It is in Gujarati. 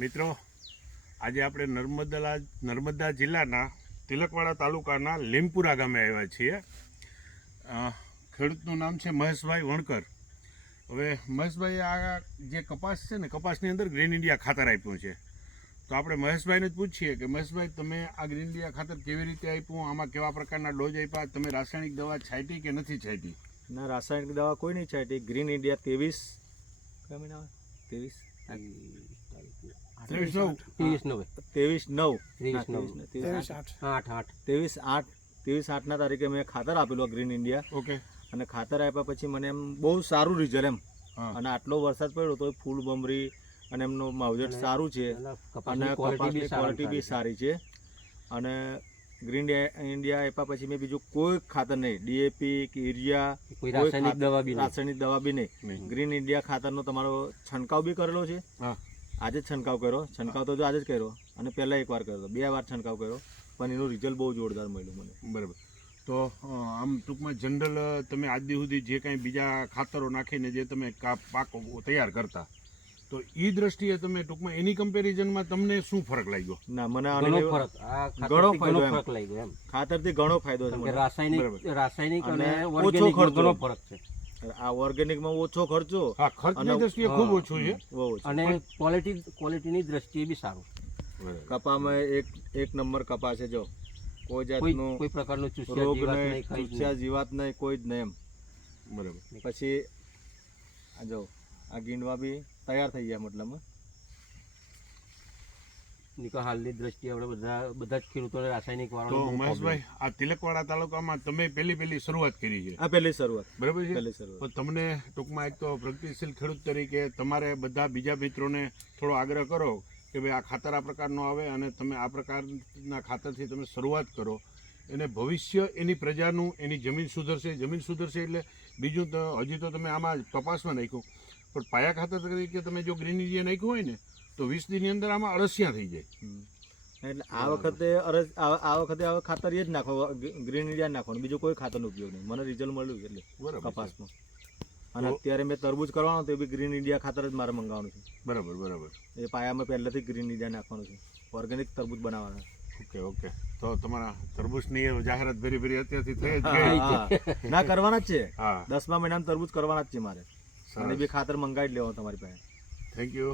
મિત્રો આજે આપણે નર્મદા નર્મદા જિલ્લાના તિલકવાડા તાલુકાના લીમપુરા ગામે આવ્યા છીએ. ખેડૂતનું નામ છે મહેશભાઈ વણકર. હવે મહેશભાઈ આ જે કપાસ છે ને કપાસની અંદર ગ્રીન ઇન્ડિયા ખાતર આપ્યું છે. તો આપણે મહેશભાઈને જ પૂછીએ કે મહેશભાઈ તમે આ ગ્રીન ઇન્ડિયા ખાતર કેવી રીતે આપ્યું? આમાં કેવા પ્રકારના ડોઝ આપ્યા? તમે રાસાયણિક દવા છાંટી કે નથી છાંટી? ના રાસાયણિક દવા કોઈ નહીં છાંટી. ગ્રીન ઇન્ડિયા ત્રેવીસ. મહિના ત્રેવીસ ત્રેવીસ નવ. ત્રેવીસ નવ. ત્રેવીસ ના, નવ. ત્રેવીસ આઠ. આઠ. આઠ ત્રેવીસ આઠ. ત્રેવીસ આઠના તારીખે મેં ખાતર આપેલું ગ્રીન ઇન્ડિયા ઓકે. અને ખાતર આપ્યા પછી મને એમ બહુ સારું રિઝલ્ટ એમ. અને આટલો વરસાદ પડ્યો તો ફૂલ બમરી અને એમનું માવજત સારું છે. અને કપાસની ક્વોલિટી બી સારી છે. અને ગ્રીન ઇન્ડિયા આપ્યા પછી મેં બીજું કોઈ ખાતર નહીં. ડીએપી કે યુરિયા કોઈ રાસાયણિક દવા બી રાસાયણિક દવા બી નહીં. ગ્રીન ઇન્ડિયા ખાતરનો તમારો છંટકાવ બી કરેલો છે. હા. આજે જ છંટકાવ કર્યો. છંટકાવ તો જો આજે જ કર્યો. અને પહેલા એકવાર કર્યો બે વાર છંટકાવ કર્યો. પણ એનું રિઝલ્ટ બહુ જોરદાર મળ્યું મને. બરાબર. તો આમ ટૂંકમાં જનરલ તમે આજ સુધી જે કાંઈ બીજા ખાતરો નાખીને જે તમે પાક તૈયાર કરતા તો એ દ્રષ્ટિએ તમે ટૂંકમાં એની કમ્પેરિઝનમાં તમને શું ફરક લાગ્યો? ના મને આને ઘણો ફરક. ઘણો ફાયદો ફરક લાગ્યો એમ. ખાતરથી ઘણો ફાયદો છે. રાસાયણિક રાસાયણિક અને ઓર્ગેનિક ઘણો ફરક છે. આ ઓર્ગેનિકમાં ઓછો ખર્ચો હા ખર્ચની દ્રષ્ટિએ ખૂબ. ઓછું છે. અને ક્વોલિટી ક્વોલિટીની દ્રષ્ટિએ બી સારું. કપામાં એક એક નંબર કપા છે જો. કોઈ જાતનું કોઈ પ્રકારનું ચૂસ્યા રોગ જીવાત નહીં નહીં કંઈ જ ચૂસ્યા જીવાત નહીં કોઈ જ નહીં એમ. બરાબર. પછી આ જો આ ગીંડવા બી તૈયાર થઈ ગયા મતલબ હાલની દ્રષ્ટિએ આપણે બધા બધા જ ખેડૂતોને રાસાયણિક તો વાળો મહેશભાઈ આ તિલકવાડા તાલુકામાં તમે પહેલી પહેલી શરૂઆત કરી છે. આ પહેલી શરૂઆત. બરાબર છે? પહેલી શરૂઆત. તો તમને ટૂંકમાં એક તો પ્રગતિશીલ ખેડૂત તરીકે તમારે બધા બીજા મિત્રોને થોડો આગ્રહ કરો કે ભાઈ આ ખાતર આ પ્રકારનો આવે અને તમે આ પ્રકારના ખાતરથી તમે શરૂઆત કરો. એને ભવિષ્ય એની પ્રજાનું એની જમીન સુધરશે. જમીન સુધરશે એટલે બીજું તો હજી તો તમે આમાં તપાસમાં નાખ્યું. પણ પાયા ખાતર તરીકે તમે જો ગ્રીન ઇન્ડિયા નાખ્યું હોય ને તો વીસ દિનની અંદર આમાં અળસિયા થઈ જાય. એટલે આ વખતે અરસ આ વખતે હવે ખાતર એ જ નાખો ગ્રીન ઇન્ડિયા નાખવાનું બીજું કોઈ ખાતરનો ઉપયોગ નહીં. મને રિઝલ્ટ મળ્યું એટલે કપાસમાં. અને અત્યારે મેં તરબૂજ કરવાનો તો એ બી ગ્રીન ઇન્ડિયા ખાતર જ મારે મંગાવવાનું છે. બરાબર બરાબર. એ પાયામાં પહેલેથી ગ્રીન ઇન્ડિયા નાખવાનું છે. ઓર્ગેનિક તરબૂજ બનાવવાના ઓકે ઓકે. તો તમારા તરબૂચની જાહેરાત ભેરી ભેરી અત્યારથી થઈ જ ગઈ. ના કરવાના જ છે. દસમા મહિનામાં તરબૂચ કરવાના જ છે મારે. અને બી ખાતર મંગાવી જ લેવાનું તમારી પાસે. Thank you